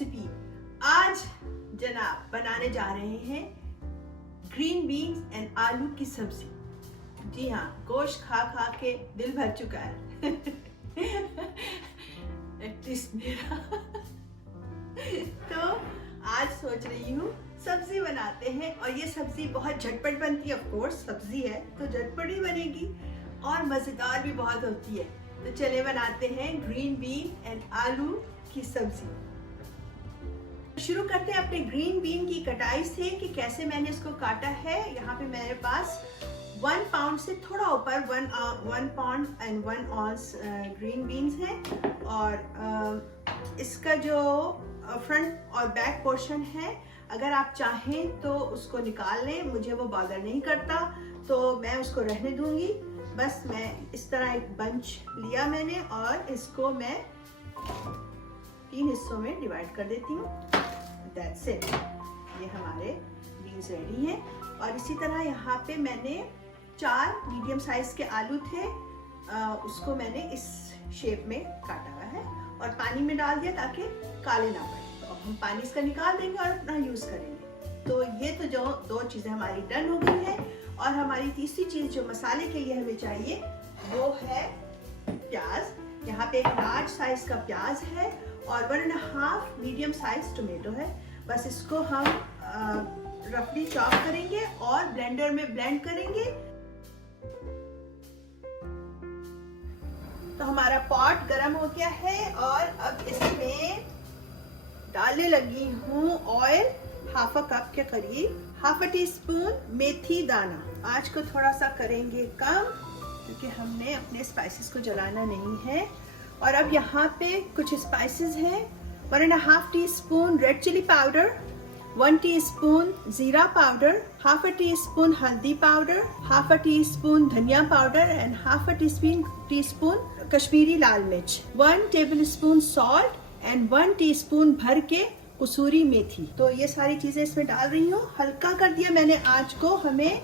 Recipe. आज जनाब बनाने जा रहे हैं ग्रीन बीन्स एंड आलू की सब्जी। जी हाँ, गोश्त खा खा के दिल भर चुका है एटलीस्ट मेरा तो आज सोच रही हूँ सब्जी बनाते हैं, और ये सब्जी बहुत झटपट बनती है। ऑफ कोर्स सब्जी है तो झटपट ही बनेगी और मज़ेदार भी बहुत होती है। तो चले बनाते हैं ग्रीन बीन एंड आलू की सब्जी। शुरू करते हैं अपने ग्रीन बीन की कटाई से कि कैसे मैंने इसको काटा है। यहाँ पे मेरे पास 1 पाउंड से थोड़ा ऊपर 1 पाउंड एंड 1 ऑन्स ग्रीन बीन्स हैं, और इसका जो फ्रंट और बैक पोर्शन है अगर आप चाहें तो उसको निकाल लें, मुझे वो बॉदर नहीं करता तो मैं उसको रहने दूंगी। बस मैं इस तरह एक बंच लिया मैंने और इसको मैं 3 हिस्सों में डिवाइड कर देती हूँ। That's it। ये हमारे बीन्स रेडी हैं। और इसी तरह यहाँ पे मैंने 4 मीडियम साइज के आलू थे, उसको मैंने इस शेप में काटा हुआ है और पानी में डाल दिया ताकि काले ना पड़े। तो अब हम पानी इसका निकाल देंगे और अपना यूज करेंगे। तो ये तो जो 2 चीजें हमारी डन हो गई हैं। और हमारी तीसरी चीज जो मसाले के लिए हमें चाहिए वो है प्याज। यहाँ पे एक लार्ज साइज का प्याज है और 1.5 मीडियम साइज टोमेटो है। बस इसको हम रफली चॉप करेंगे और ब्लेंडर में ब्लेंड करेंगे। तो हमारा पॉट गरम हो गया है और अब इसमें डालने लगी हूँ ऑयल, 1/2 कप के करीब, 1/2 टीस्पून मेथी दाना। आज को थोड़ा सा करेंगे कम क्योंकि हमने अपने स्पाइसेस को जलाना नहीं है। और अब यहाँ पे कुछ स्पाइसेस हैं। 1.5 teaspoon red chilli powder, 1 teaspoon jeera powder, 1/2 teaspoon haldi powder, 1/2 teaspoon dhania powder and 1/2 teaspoon Kashmiri lal mirch, 1 tablespoon salt and 1 teaspoon भर के कसूरी मेथी। तो ये सारी चीजें इसमें डाल रही हूँ। हल्का कर दिया मैंने आंच को। हमें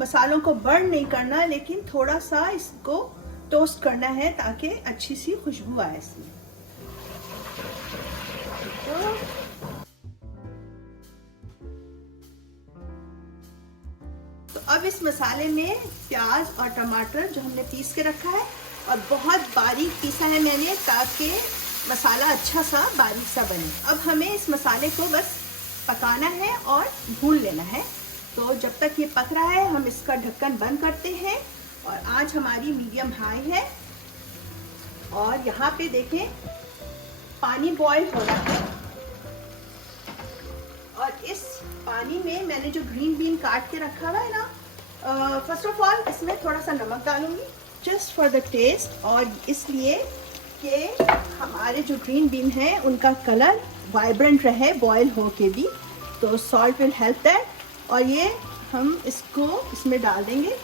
मसालों को बर्न नहीं करना, लेकिन थोड़ा सा इसको टोस्ट करना है ताकि अच्छी सी खुशबू आए इसमें। तो अब इस मसाले में प्याज और टमाटर जो हमने पीस के रखा है और बहुत बारीक पीसा है मैंने ताकि मसाला अच्छा सा बारीक सा बने। अब हमें इस मसाले को बस पकाना है और भून लेना है। तो जब तक ये पक रहा है हम इसका ढक्कन बंद करते हैं और आंच हमारी मीडियम हाई है। और यहाँ पे देखें पानी बॉईल हो रहा है और इस पानी में मैंने जो ग्रीन बीन काट के रखा हुआ है ना, फर्स्ट ऑफ ऑल इसमें थोड़ा सा नमक डालूंगी जस्ट फॉर द टेस्ट, और इसलिए कि हमारे जो ग्रीन बीन है उनका कलर वाइब्रेंट रहे बॉईल हो के भी। तो सॉल्ट विल हेल्प दैट। और ये हम इसको इसमें डाल देंगे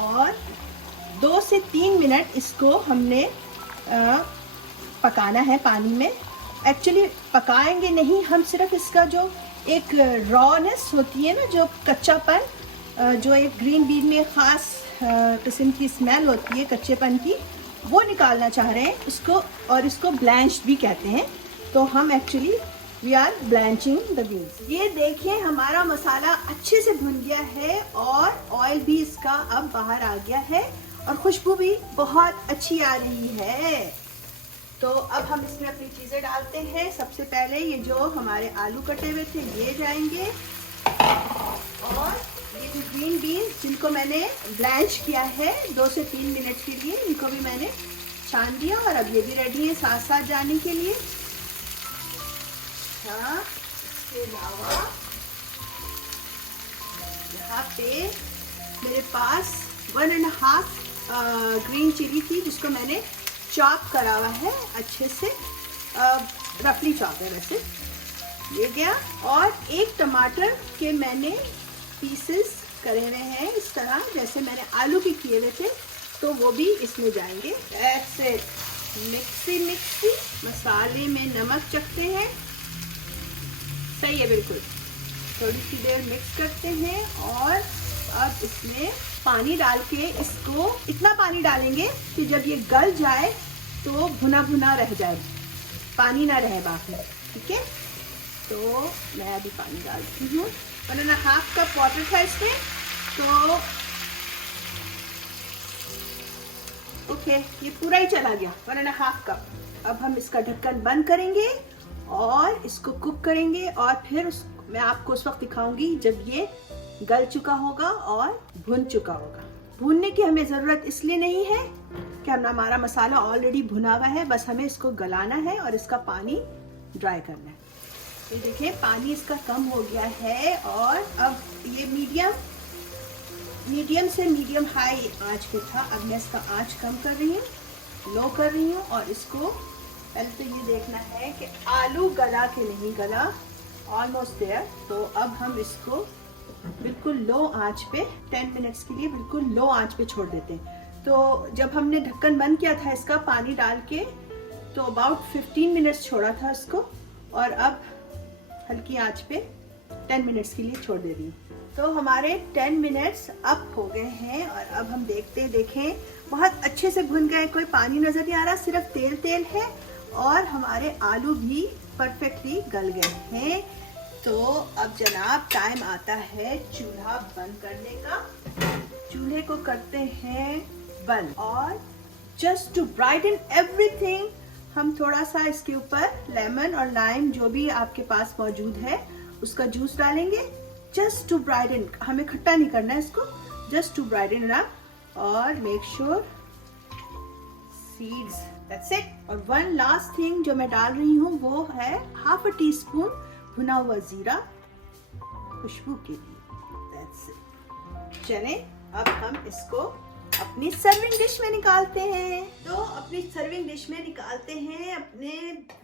और 2 से 3 मिनट इसको हमने पकाना है पानी में। एक्चुअली पकाएंगे नहीं, हम सिर्फ इसका जो एक रॉनेस होती है ना, जो कच्चापन, जो एक ग्रीन बीन में ख़ास किस्म की स्मेल होती है कच्चेपन की, वो निकालना चाह रहे हैं इसको। और इसको ब्लैंच्ड भी कहते हैं। तो हम actually we are blanching the beans. ये देखिए हमारा मसाला अच्छे से भुन गया है और ऑयल भी इसका अब बाहर आ गया है और खुशबू भी बहुत अच्छी आ रही है। तो अब हम इसमें अपनी चीज़ें डालते हैं। सबसे पहले ये जो हमारे आलू कटे हुए थे ये जाएंगे, और ये जो ग्रीन बीन्स जिनको मैंने ब्लैंच किया है 2 से 3 मिनट के लिए, इनको भी मैंने छान दिया और अब ये भी रेडी है साथ साथ जाने के लिए। इसके अलावा यहाँ पे मेरे पास 1.5 ग्रीन चिली थी जिसको मैंने चॉप करा हुआ है अच्छे से, रफली चॉप है वैसे, ये गया। और 1 टमाटर के मैंने पीसेस करे हुए हैं इस तरह जैसे मैंने आलू के किए हुए थे, तो वो भी इसमें जाएंगे। ऐसे मिक्सी मसाले में नमक चखते हैं, सही है बिल्कुल। थोड़ी सी देर मिक्स करते हैं और अब इसमें पानी डाल के इसको इतना पानी डालेंगे कि जब ये गल जाए तो भुना भुना रह जाए, पानी ना रहे बाकी। ठीक है। तो मैं अभी पानी डालती हूँ, 1.5 कप वाटर था इसमें, तो ओके ये पूरा ही चला गया 1.5 कप। अब हम इसका ढक्कन बंद करेंगे और इसको कुक करेंगे, और फिर मैं आपको उस वक्त दिखाऊंगी जब ये गल चुका होगा और भुन चुका होगा। भूनने की हमें ज़रूरत इसलिए नहीं है कि हमारा मसाला ऑलरेडी भुना हुआ है, बस हमें इसको गलाना है और इसका पानी ड्राई करना है। ये देखिए पानी इसका कम हो गया है, और अब ये मीडियम से मीडियम हाई आंच पे था। अब मैं इसका आंच कम कर रही हूँ, लो कर रही हूँ, और इसको पहले तो ये देखना है कि आलू गला के नहीं गला, ऑलमोस्ट देयर। तो अब हम इसको बिल्कुल लो आंच पे 10 मिनट्स के लिए बिल्कुल लो आंच पे छोड़ देते हैं। तो जब हमने ढक्कन बंद किया था इसका पानी डाल के, तो अबाउट 15 मिनट्स छोड़ा था इसको, और अब हल्की आंच पे 10 मिनट्स के लिए छोड़ दे रही हूँ। तो हमारे 10 मिनट्स अप हो गए हैं, और अब हम देखें बहुत अच्छे से भुन गए, कोई पानी नज़र नहीं आ रहा, सिर्फ तेल है, और हमारे आलू भी परफेक्टली गल गए हैं। तो अब जनाब टाइम आता है चूल्हा बंद करने का। चूल्हे को करते हैं बंद, और जस्ट टू ब्राइटन एवरीथिंग हम थोड़ा सा इसके ऊपर लेमन और लाइम जो भी आपके पास मौजूद है उसका जूस डालेंगे, जस्ट टू ब्राइटन। हमें खट्टा नहीं करना है इसको, जस्ट टू ब्राइटन अप, और make sure seeds, that's it. और वन लास्ट थिंग जो मैं डाल रही हूँ वो है हाफ अ टी स्पून भुना हुआ जीरा खुशबू के लिए, दैट्स इट। चले अब हम इसको अपनी सर्विंग डिश में निकालते हैं। तो अपनी सर्विंग डिश में निकालते हैं अपने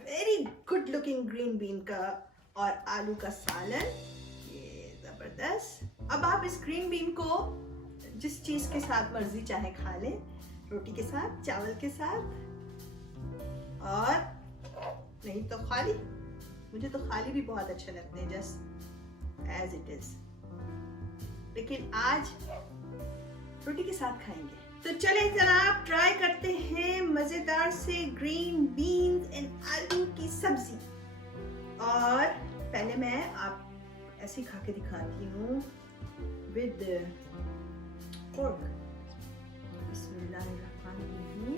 very good looking green bean का और आलू का सालन, ये जबरदस्त। अब आप इस ग्रीन बीन को जिस चीज के साथ मर्जी चाहे खा लें, रोटी के साथ, चावल के साथ, और नहीं तो खाली। मुझे तो खाली भी बहुत अच्छे लगते हैं, जस्ट एज इट इज, लेकिन आज रोटी के साथ खाएंगे। तो चले जनाब ट्राई करते हैं मजेदार से ग्रीन बीन्स एंड आलू की सब्जी। और पहले मैं आप ऐसे ही खा के दिखाती हूँ विद पोर्क। बिस्मिल्लाहिर्रहमानिर्रहीम।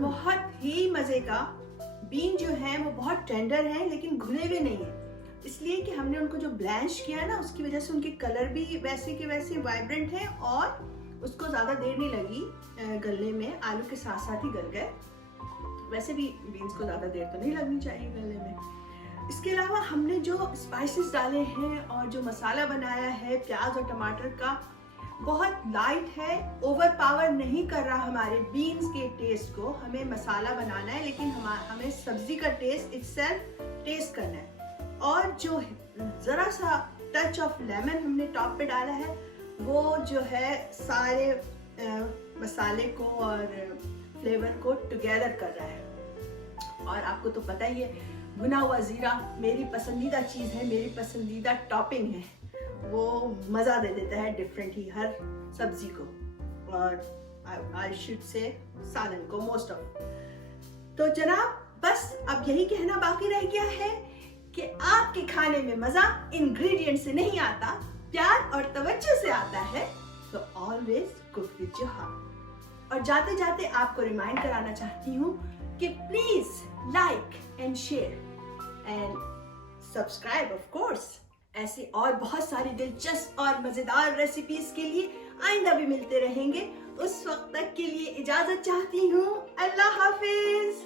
बहुत ही मजे का। बीन जो है वो बहुत टेंडर है लेकिन घुले हुए नहीं है, इसलिए कि हमने उनको जो ब्लैंच किया है ना, उसकी वजह से उनके कलर भी वैसे के वैसे वाइब्रेंट है, और उसको ज़्यादा देर नहीं लगी गलने में, आलू के साथ साथ ही गल गए। वैसे भी बीन्स को ज़्यादा देर तो नहीं लगनी चाहिए गलने में। इसके अलावा हमने जो स्पाइसेस डाले हैं और जो मसाला बनाया है प्याज और टमाटर का, बहुत लाइट है, ओवर पावर नहीं कर रहा हमारे बीन्स के टेस्ट को। हमें मसाला बनाना है लेकिन हमें सब्जी का टेस्ट इटसेल्फ टेस्ट करना है। और जो ज़रा सा टच ऑफ लेमन हमने टॉप पे डाला है, वो जो है सारे मसाले को और फ्लेवर को टुगेदर कर रहा है। और आपको तो पता ही है, भुना हुआ ज़ीरा मेरी पसंदीदा चीज़ है, मेरी पसंदीदा टॉपिंग है, वो मज़ा दे देता है डिफरेंट ही हर सब्जी को, और आई शुड से सालन को मोस्ट ऑफ। तो जनाब बस अब यही कहना बाकी रह गया है कि आपके खाने में मज़ा इंग्रेडिएंट से नहीं आता, प्यार और तवज्जो से आता है। तो always cook with your heart. और जाते जाते आपको रिमाइंड कराना चाहती हूँ कि please like and share and subscribe of course. ऐसी और बहुत सारी दिलचस्प और मजेदार रेसिपीज के लिए आइंदा भी मिलते रहेंगे। उस वक्त तक के लिए इजाजत चाहती हूँ। अल्लाह हाफिज।